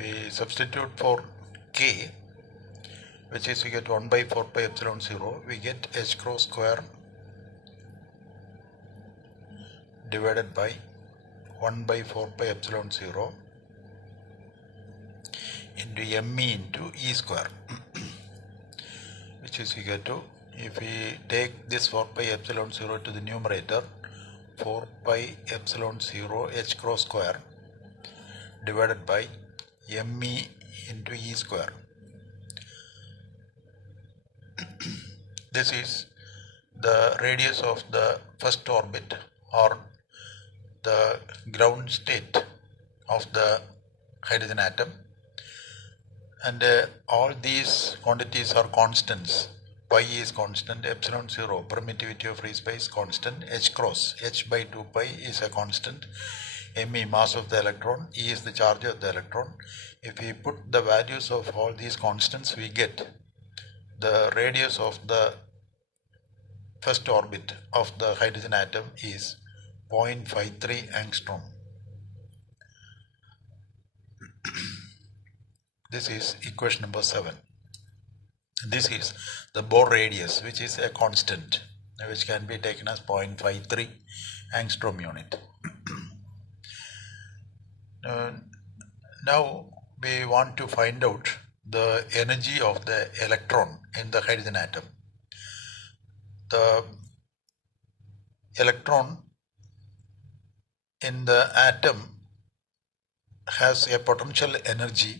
we substitute for k, which is we get 1 by 4 pi epsilon 0, we get h cross square divided by 1 by 4 pi epsilon 0 into me into e square, which is equal to, if we take this 4 pi epsilon 0 to the numerator, 4 pi epsilon 0 h cross square divided by me into e square. This is the radius of the first orbit or the ground state of the hydrogen atom, and all these quantities are constants. Pi is constant, epsilon 0 permittivity of free space constant, h cross h by 2 pi is a constant, me mass of the electron, e is the charge of the electron. If we put the values of all these constants, we get the radius of the first orbit of the hydrogen atom is 0.53 angstrom. This is equation number 7. This is the Bohr radius, which is a constant, which can be taken as 0.53 angstrom unit. Now we want to find out the energy of the electron in the hydrogen atom. The electron in the atom has a potential energy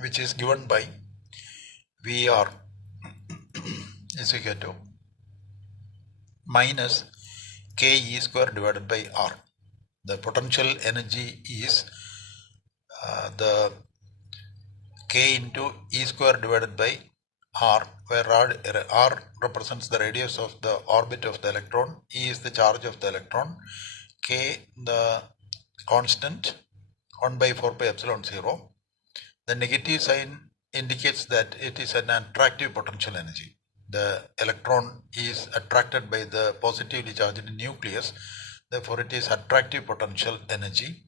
which is given by Vr is equal to minus ke square divided by r. The potential energy is the k into e square divided by r, where r represents the radius of the orbit of the electron, e is the charge of the electron, k the constant, 1 by 4 pi epsilon 0. The negative sign indicates that it is an attractive potential energy. The electron is attracted by the positively charged nucleus, therefore it is attractive potential energy,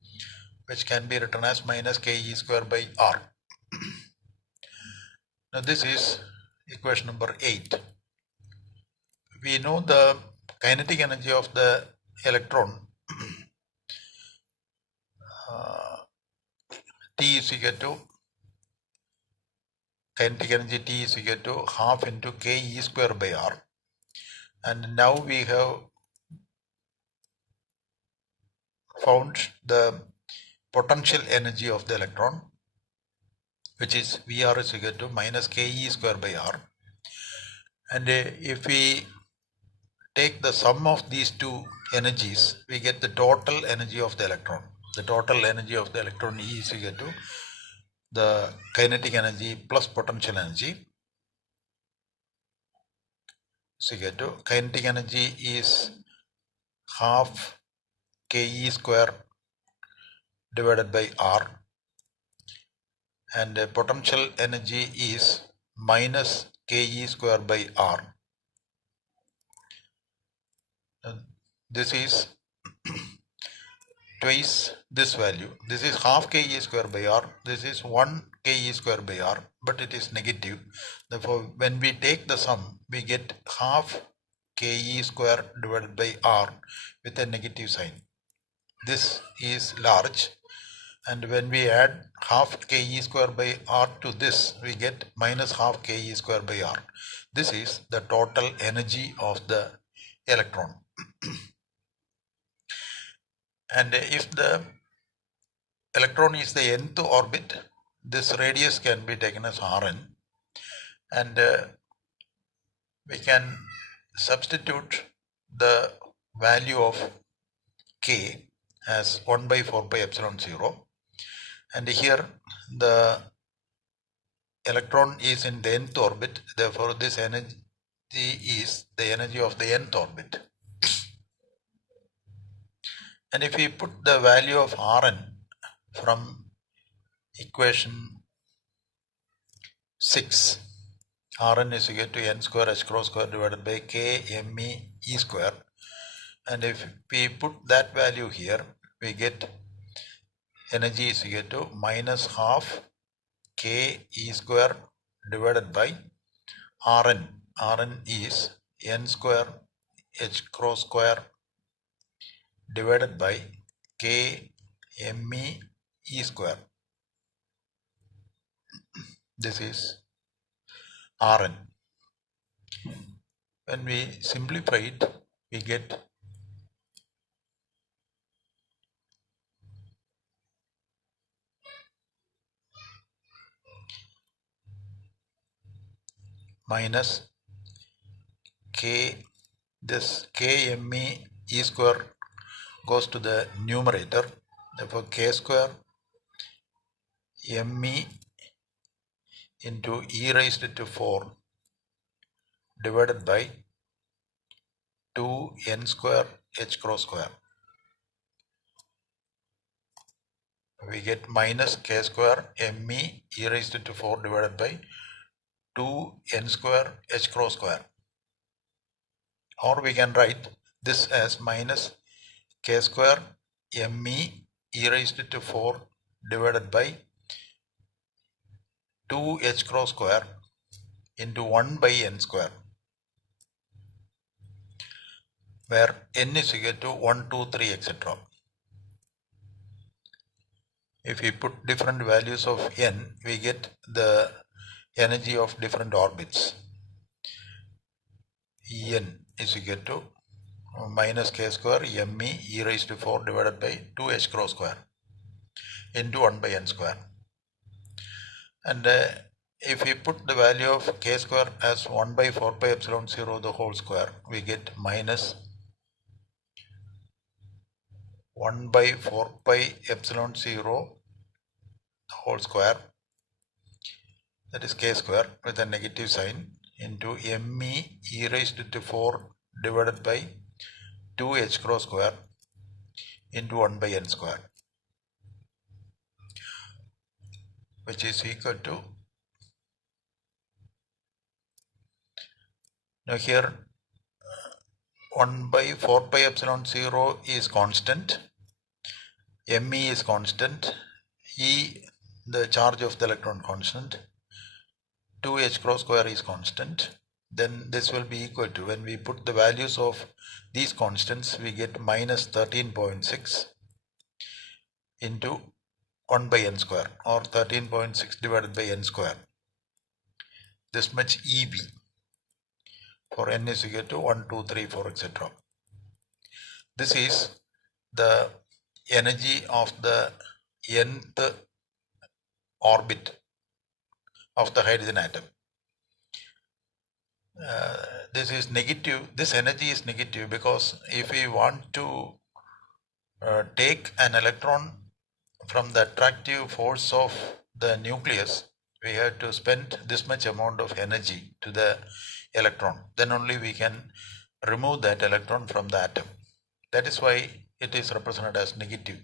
which can be written as minus ke square by r. Now this is equation number 8. We know the kinetic energy of the electron T is equal to, kinetic energy T is equal to half into ke square by r, and now we have found the potential energy of the electron, which is Vr is equal to minus ke square by r, and if we take the sum of these two energies, we get the total energy of the electron. The total energy of the electron E is equal to the kinetic energy plus potential energy is equal to, kinetic energy is half ke square divided by r, and potential energy is minus ke square by r. This is twice this value. This is half ke square by r, this is 1 ke square by r, but it is negative. Therefore, when we take the sum, we get half ke square divided by r with a negative sign. This is large, and when we add half ke square by r to this, we get minus half ke square by r. This is the total energy of the electron. And if the electron is the nth orbit, this radius can be taken as Rn, and we can substitute the value of k as 1 by 4 pi epsilon 0, and here the electron is in the nth orbit, therefore this energy is the energy of the nth orbit. And if we put the value of Rn from equation 6, Rn is equal to n square h cross square divided by k me e square, and if we put that value here, we get energy is equal to minus half k E square divided by Rn. Rn is n square h cross square divided by k me E square. This is Rn. When we simplify it, we get minus k, this kme E square goes to the numerator, therefore k square me into e raised to 4 divided by 2n square h cross square. We get minus k square me e raised to 4 divided by 2n square h cross square. Or we can write this as minus k square me e raised to 4 divided by 2h cross square into 1 by n square, where n is equal to 1, 2, 3, etc. If we put different values of n, we get the energy of different orbits. En is equal to minus k square me e raised to 4 divided by 2h cross square into 1 by n square. And if we put the value of k square as 1 by 4 pi epsilon 0 the whole square, we get minus 1 by 4 pi epsilon 0 the whole square, that is k square with a negative sign, into me e raised to 4 divided by 2h cross square into 1 by n square, which is equal to, now here 1 by 4 pi epsilon 0 is constant, me is constant, e the charge of the electron constant, 2h cross square is constant. Then this will be equal to, when we put the values of these constants, we get minus 13.6 into 1 by n square, or 13.6 divided by n square. This much EB for n is equal to 1, 2, 3, 4, etc. This is the energy of the nth orbit of the hydrogen atom. This is negative, this energy is negative, because if we want to take an electron from the attractive force of the nucleus, we have to spend this much amount of energy to the electron. Then only we can remove that electron from the atom. That is why it is represented as negative.